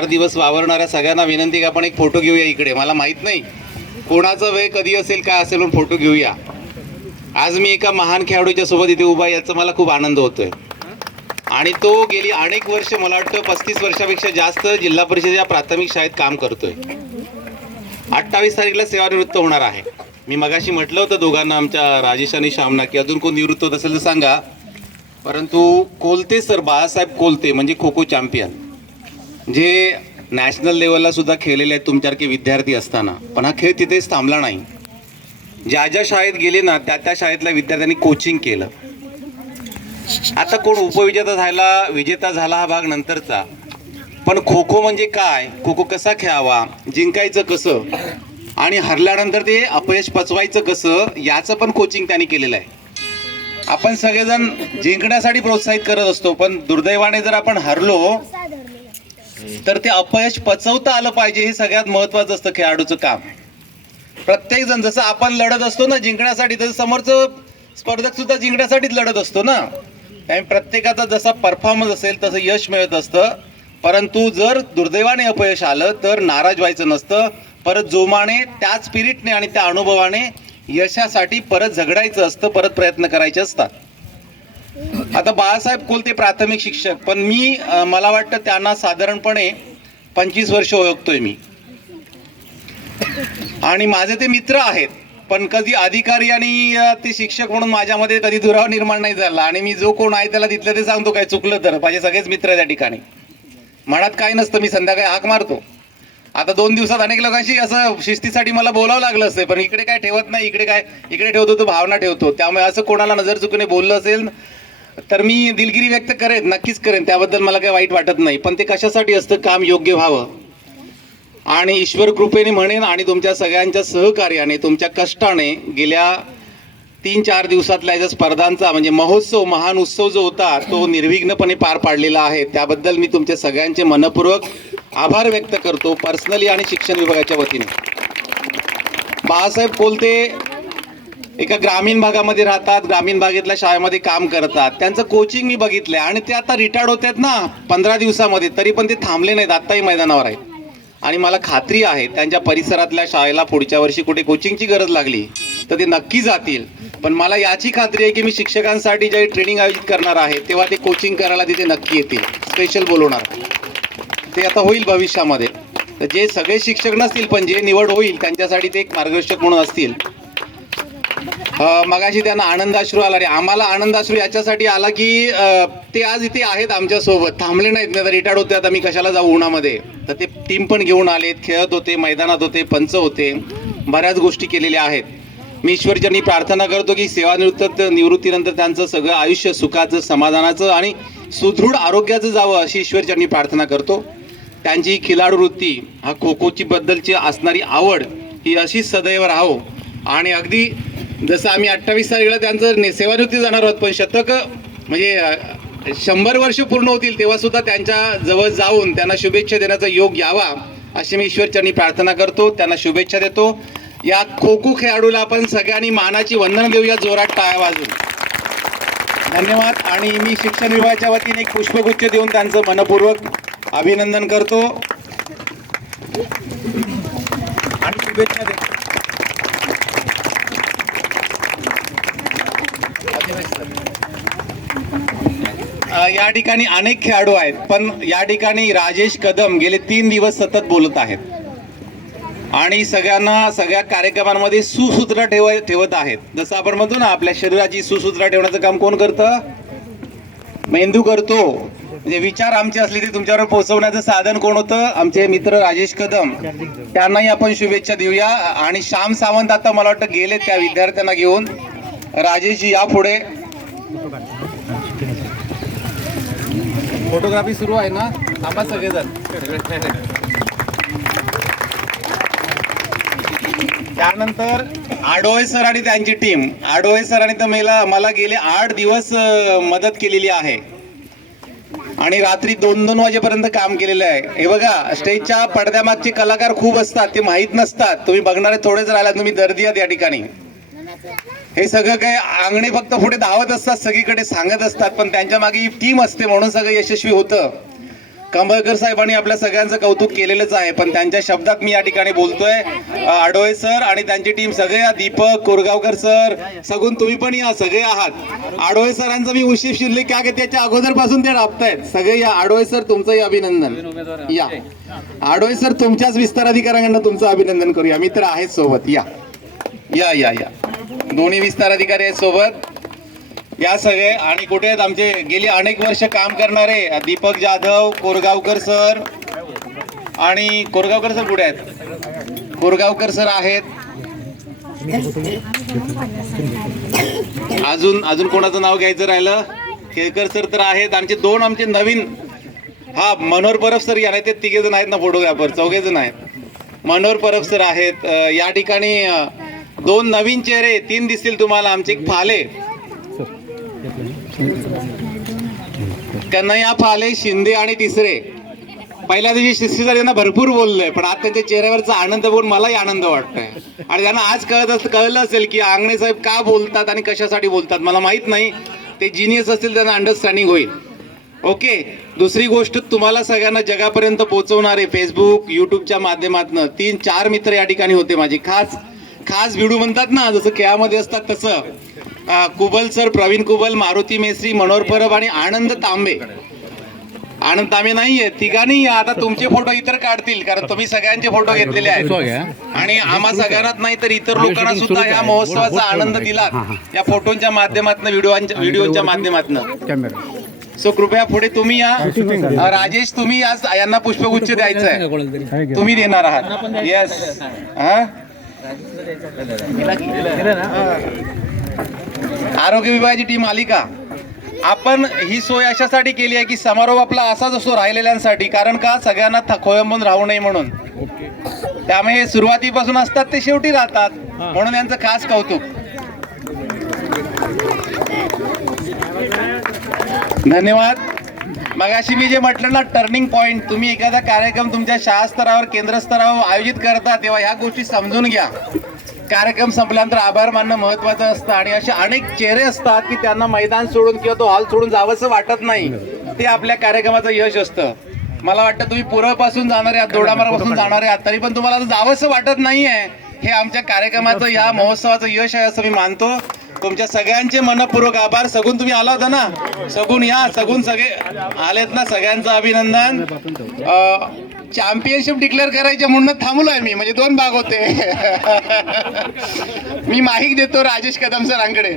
4 दिवस वावरणाऱ्या सगळ्यांना विनंती की आपण एक फोटो घेऊया इकडे. मला माहीत नाही कोणाचा वेळ कधी असेल काय असेल पण फोटो घेऊया. आज मी एका महान खेळाडूच्या सोबत इथे उभा आहे याचा मला खूप आनंद होतोय. आणि तो गेली अनेक वर्ष, मला वाटतं 35 वर्षापेक्षा जास्त जिल्हा परिषदेच्या प्राथमिक शाळेत काम करतोय. 28 तारीखला सेवानिवृत्त होणार आहे. मी मगाशी म्हटलं होतं दोघांना, आमच्या राजेश आणि श्यामना, की अजून कोण निवृत्त होत असेल तर सांगा. परंतु कोलते सर, बाळासाहेब कोलते म्हणजे खो खो चॅम्पियन, जे नॅशनल लेवलला सुद्धा खेळलेले आहेत तुमच्यासारखे विद्यार्थी असताना. पण हा खेळ तिथेच थांबला नाही. ज्या ज्या शाळेत गेले ना त्या त्या शाळेतल्या विद्यार्थ्यांनी कोचिंग केलं. आता कोण उपविजेता विजेता झाला हा भाग नंतरचा, पण खो खो म्हणजे काय, खो खो कसा खेळावा, जिंकायचं कसं आणि हरल्यानंतर ते अपयश पचवायचं कसं, याचं पण कोचिंग त्यांनी केलेलं आहे. आपण सगळेजण जिंकण्यासाठी प्रोत्साहित करत असतो, पण दुर्दैवाने जर आपण हरलो तर ते अपयश पचवता आलं पाहिजे. हे सगळ्यात महत्त्वाचं असतं खेळाडूचं काम. प्रत्येक जण जसं आपण लढत असतो ना जिंकण्यासाठी, तसं समोरचं स्पर्धक सुद्धा जिंकण्यासाठीच लढत असतो ना. त्यामुळे प्रत्येकाचा जसा परफॉर्मन्स असेल तसं यश मिळत असतं. परंतु जर दुर्दैवाने अपयश आलं तर नाराज व्हायचं नसतं. परत जोमाने, त्याच स्पिरिटने आणि त्या अनुभवाने यशासाठी परत झगडायचं असतं, परत प्रयत्न करायचे असतात. आता बाळासाहेब कोलते प्राथमिक शिक्षक, पण मला वाटतं त्यांना साधारणपणे 25 वर्ष ओळखतोय मी. आणि माझे ते मित्र आहेत, पण कधी अधिकारी आणि ते शिक्षक म्हणून माझ्यामध्ये कधी दुरावा निर्माण नाही झाला. आणि मी जो कोण आहे त्याला तिथलं ते सांगतो, काय चुकलं तर. माझे सगळेच मित्र त्या ठिकाणी, मनात काय नसतं. मी संध्याकाळी हाक मारतो. आता 2 दिवसात अनेक लोकांशी असं शिस्तीसाठी मला बोलावं लागलं असतं, पण इकडे काय ठेवत नाही, इकडे ठेवतो तो भावना ठेवतो. त्यामुळे असं कोणाला नजर चुकीने बोललं असेल तर मी दिलगिरी व्यक्त करेन, नक्कीच करेन. त्याबद्दल मला काही वाईट वाटत नाही. पण ते कशासाठी असतं, काम योग्य व्हावं. आणि ईश्वर कृपेने म्हणेन आणि तुमच्या सगळ्यांच्या सहकार्याने, तुमच्या कष्टाने गेल्या 3-4 दिवसातल्या या स्पर्धांचा म्हणजे महोत्सव, महान उत्सव जो होता तो निर्विघ्नपणे पार पाडलेला आहे. त्याबद्दल मी तुमच्या सगळ्यांचे मनपूर्वक आभार व्यक्त करतो, पर्सनली आणि शिक्षण विभागाच्या वतीने. बाळासाहेब कोलते एका ग्रामीण भागामध्ये राहतात, ग्रामीण भागातल्या शाळेमध्ये काम करतात. त्यांचं कोचिंग मी बघितलंय आणि ते आता रिटायर्ड होत आहेत ना 15 दिवसामध्ये, तरी पण ते थांबले नाहीत, आत्ताही मैदानावर आहेत. आणि मला खात्री आहे त्यांच्या परिसरातल्या शाळेला पुढच्या वर्षी कुठे कोचिंगची गरज लागली तर ते नक्की जातील. पण मला याची खात्री आहे की मी शिक्षकांसाठी जे ट्रेनिंग आयोजित करणार आहे तेव्हा ते कोचिंग करायला तिथे नक्की येतील, स्पेशल बोलवणार. ते आता होईल भविष्यामध्ये. तर जे सगळे शिक्षक नसतील पण जे निवड होईल त्यांच्यासाठी ते एक मार्गदर्शक म्हणून असतील. मगाशी त्यांना आनंदाश्रू आला रे, आम्हाला आनंदाश्रू याच्यासाठी आला की ते आज इथे आहेत आमच्यासोबत, थांबले नाहीत. नाही तर रिटायर्ड होते, आता मी कशाला जाऊ उन्हामध्ये. तर ते टीम पण घेऊन आलेत, खेळत होते, मैदानात होते, पंच होते, बऱ्याच गोष्टी केलेल्या आहेत. मी ईश्वरचरणी प्रार्थना करतो की निवृत्तीनंतर त्यांचं सगळं आयुष्य सुखाचं, समाधानाचं आणि सुदृढ आरोग्याचं जावं अशी ईश्वरचरणी प्रार्थना करतो. त्यांची खिलाडू वृत्ती, हा खो खोची बद्दलची असणारी आवड ही अशीच सदैव राहो. आणि अगदी जसं आम्ही 28 तारखेला त्यांचं सेवानिवृत्ती जाणार आहोत, पण शतक म्हणजे 100 वर्ष पूर्ण होतील तेव्हा सुद्धा त्यांच्या जवळ जाऊन त्यांना शुभेच्छा देण्याचा योग यावा अशी मी ईश्वरचरणी प्रार्थना करतो, त्यांना शुभेच्छा देतो. या खो खो खेळाडूला आपण सगळ्यांनी मानाची वंदन देऊया, जोरात टाळ्या वाजून. धन्यवाद. आणि मी शिक्षण विभागाच्या वतीने एक पुष्पगुच्छ देऊन त्यांचं मनपूर्वक अभिनंदन करतो आणि शुभेच्छा देतो. या ठिकाणी अनेक खेळाडू आहेत, पण या ठिकाणी राजेश कदम गेले 3 दिवस सतत बोलत आहेत आणि सगळ्यांना सगळ्या कार्यक्रमांमध्ये सुसूत्र ठेवत आहेत. जसं आपण म्हणतो ना, आपल्या शरीराची सुसूत्र ठेवण्याचं काम कोण करतं? मेंदू करतो. म्हणजे विचार आमचे असले ते तुमच्यावर पोहोचवण्याचं साधन कोण होतं? आमचे मित्र राजेश कदम. त्यांनाही आपण शुभेच्छा देऊया. आणि श्याम सावंत आता मला वाटतं गेले त्या विद्यार्थ्यांना घेऊन. राजेशजी या पुढे. फोटोग्राफी सुरू आहे ना, थांबा सगळेजण. त्यानंतर आडोळे सर आणि त्यांची टीम. आडोळे सरांनी तर मला गेले 8 दिवस मदत केलेली आहे आणि रात्री 2-2 वाजेपर्यंत काम केलेलं आहे. हे बघा, स्टेजच्या पडद्यामागचे कलाकार खूप असतात, ते माहीत नसतात. तुम्ही बघणारे थोडेच राहिला, तुम्ही दर्दी आहात या ठिकाणी. हे सगळं काय अंगणे फक्त पुढे धावत असतात, सगळीकडे सांगत असतात, पण त्यांच्या मागे टीम असते म्हणून सगळं यशस्वी होतं. कंबळकर साहेबांनी आपल्या सगळ्यांचं कौतुक केलेलंच आहे, पण त्यांच्या शब्दात मी या ठिकाणी बोलतोय. आडोळे सर आणि त्यांची टीम सगळे, दीपक कोरगावकर सर, सगून तुम्ही पण या, सगळे आहात. आडोळे सरांचं मी उशीर शिरले का की त्याच्या अगोदरपासून ते राबतायत. सगळे या. आडोळे सर तुमचंही अभिनंदन. या आडोळे सर, तुमच्याच विस्तार अधिकाऱ्यांकडनं तुमचं अभिनंदन करूया. मी तर आहेच सोबत. या या या या दोन्ही विस्तार अधिकारी आहेत सोबत. या सगळे. आणि कुठे आहेत आमचे गेली अनेक वर्ष काम करणारे दीपक जाधव, कोरगावकर सर. आणि कोरगावकर सर कुठे आहेत? कोरगावकर सर आहेत. अजून कोणाचं नाव घ्यायचं राहिलं? केळकर सर तर आहेत. आमचे दोन नवीन, हा मनोहर परब सर या, नाही ते तिघे जण आहेत ना फोटोग्राफर, चौघे जण आहेत. मनोहर परब सर आहेत. या ठिकाणी दोन नवीन चेहरे, तीन दिसतील तुम्हाला. आमचे एक फाले, कन्हैया फाले शिंदे, आणि तिसरे पहिल्या दिवशी शिस्तीचा त्यांना भरपूर बोललोय, पण आज त्यांच्या चेहऱ्यावरचा आनंद बघून मलाही आनंद वाटतोय. आणि त्यांना आज कळलं असेल की आंगणे साहेब का बोलतात आणि कशासाठी बोलतात. मला माहित नाही, ते जिनियस असतील, त्यांना अंडरस्टँडिंग होईल. ओके. दुसरी गोष्ट, तुम्हाला सगळ्यांना जगापर्यंत पोहोचवणारे फेसबुक यूट्यूबच्या माध्यमातून 3-4 मित्र या ठिकाणी होते माझे. खास व्हिडिओ म्हणतात ना, जसं खेळामध्ये असतात तसं. कुबल सर, प्रवीण कुबल, मारुती मेस्त्री, मनोहर परब आणि आनंद तांबे. आनंद तांबे नाहीये, तिघांनी आता तुमचे फोटो इतर काढतील, कारण तुम्ही सगळ्यांचे फोटो घेतलेले आहेत. आणि आम्हा सगळ्यांनाच नाही तर इतर लोकांना सुद्धा या महोत्सवाचा आनंद दिला या फोटोंच्या माध्यमातून, व्हिडिओच्या माध्यमातून. सो कृपया पुढे तुम्ही या. राजेश, तुम्ही यांना पुष्पगुच्छ द्यायचं आहे, तुम्ही देणार आहात. येस. आरोग्य विभागाची टीम आली का? आपण ही सोय अशासाठी केली आहे की समारोह आपला असाच असतो राहिलेल्यांसाठी, कारण का सगळ्यांना खोळंबून राहू नये म्हणून. त्यामुळे सुरुवातीपासून असतात ते शेवटी राहतात, म्हणून यांचं खास कौतुक. धन्यवाद. मगाशी मी जे म्हटलं ना, टर्निंग पॉइंट, तुम्ही एखादा कार्यक्रम तुमच्या शाळा स्तरावर, केंद्र स्तरावर आयोजित करता तेव्हा ह्या गोष्टी समजून घ्या. कार्यक्रम संपल्यानंतर आभार मानणं महत्वाचं असतं. आणि असे अनेक चेहरे असतात की त्यांना मैदान सोडून किंवा तो हॉल सोडून जावंसं वाटत नाही. ते आपल्या कार्यक्रमाचं यश असतं. मला वाटतं तुम्ही पूर्वपासून जाणारे आहात, दोडामार्गापासून जाणारे आहात, तरी पण तुम्हाला जावंसं वाटत नाहीये. हे आमच्या कार्यक्रमाचं, या महोत्सवाचं यश आहे असं मी मानतो. तुमच्या सगळ्यांचे मनपूर्वक आभार. सगून तुम्ही आला होता ना? सगून या. सगून सगळे आलेत ना? सगळ्यांचं अभिनंदन. चॅम्पियनशिप डिक्लेअर करायचे म्हणून थांबलोय मी, म्हणजे 2 भाग होते. मी माईक देतो राजेश कदम सरांकडे.